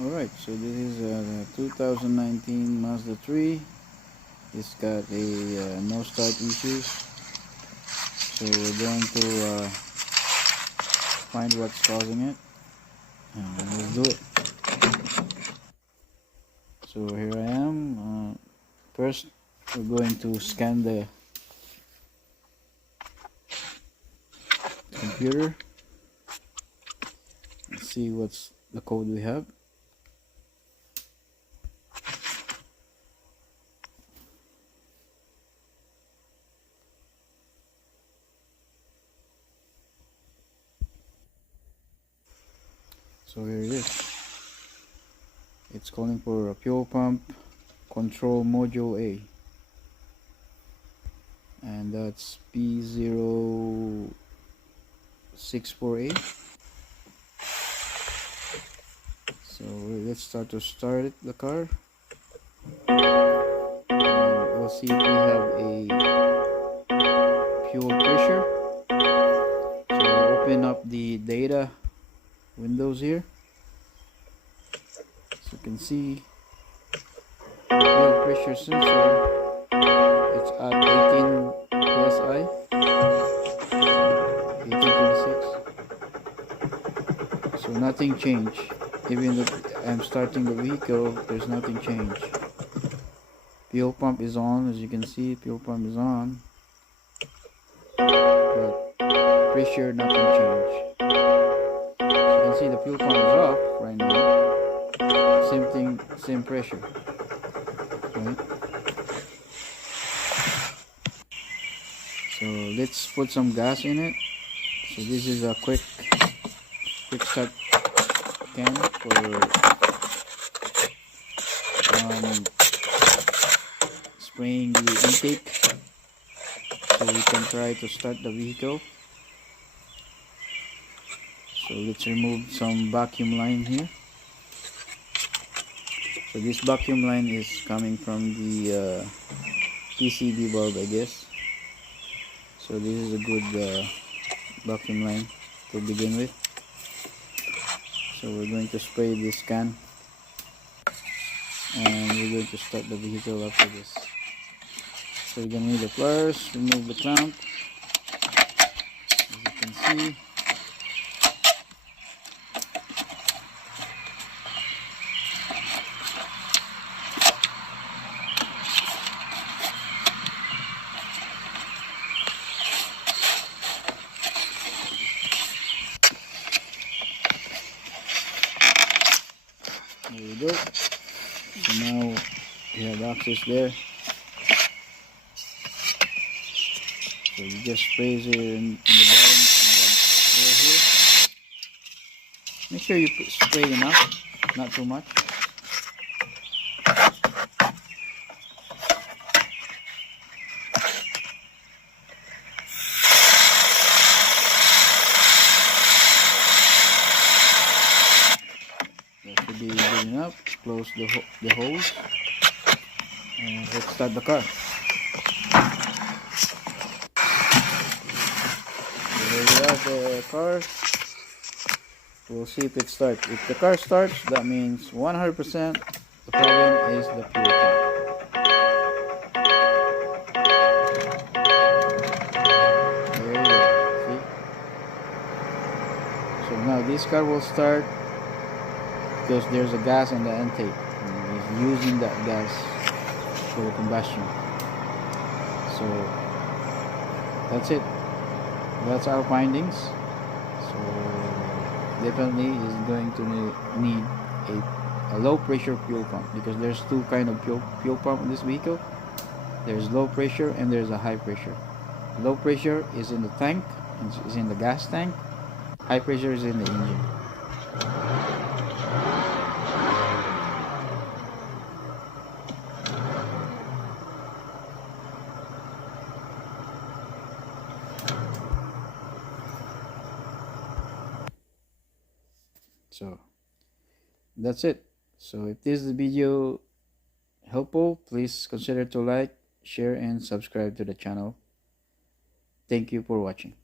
Alright, so this is a 2019 Mazda 3. It's got a no start issues. So we're going to find what's causing it. Let's do it. So here I am. First, we're going to scan the computer and see what's the code we have. So here it is. It's calling for a fuel pump control module A, and that's P064A. So let's start the car, and we'll see if we have a fuel pressure. So we'll open up the data windows here. So you can see fuel pressure sensor, it's at 18 psi, 1826. So nothing changed. Even if I'm starting the vehicle, there's nothing changed. Fuel pump is on, as you can see. Fuel pump is on, but pressure, nothing changed. So you can see the fuel pump is off right now. Same thing, same pressure. Right? So let's put some gas in it. So this is a quick start can for spraying the intake, so we can try to start the vehicle. So let's remove some vacuum line here. So this vacuum line is coming from the PCB bulb, I guess. So this is a good vacuum line to begin with. So we're going to spray this can, and we're going to start the vehicle after this. So you're going to need the pliers, remove the clamp, as you can see. There we go. So now you have access there. So you just spray it in the bottom and then over here. Make sure you spray enough, not too much. That should be good enough. Close the hose, and let's start the car. Here we are, the car. We'll see if it starts. If the car starts, that means 100% the problem is the fuel pump. There you go. See? So now this car will start because there's a gas in the intake. And it's using that gas for the combustion. So that's it. That's our findings. So definitely is going to need a low pressure fuel pump, because there's two kind of fuel pump in this vehicle. There's low pressure and there's a high pressure. Low pressure is in the tank, is in the gas tank. High pressure is in the engine. So that's it. So if this video helpful, please consider to like, share, and subscribe to the channel. Thank you for watching.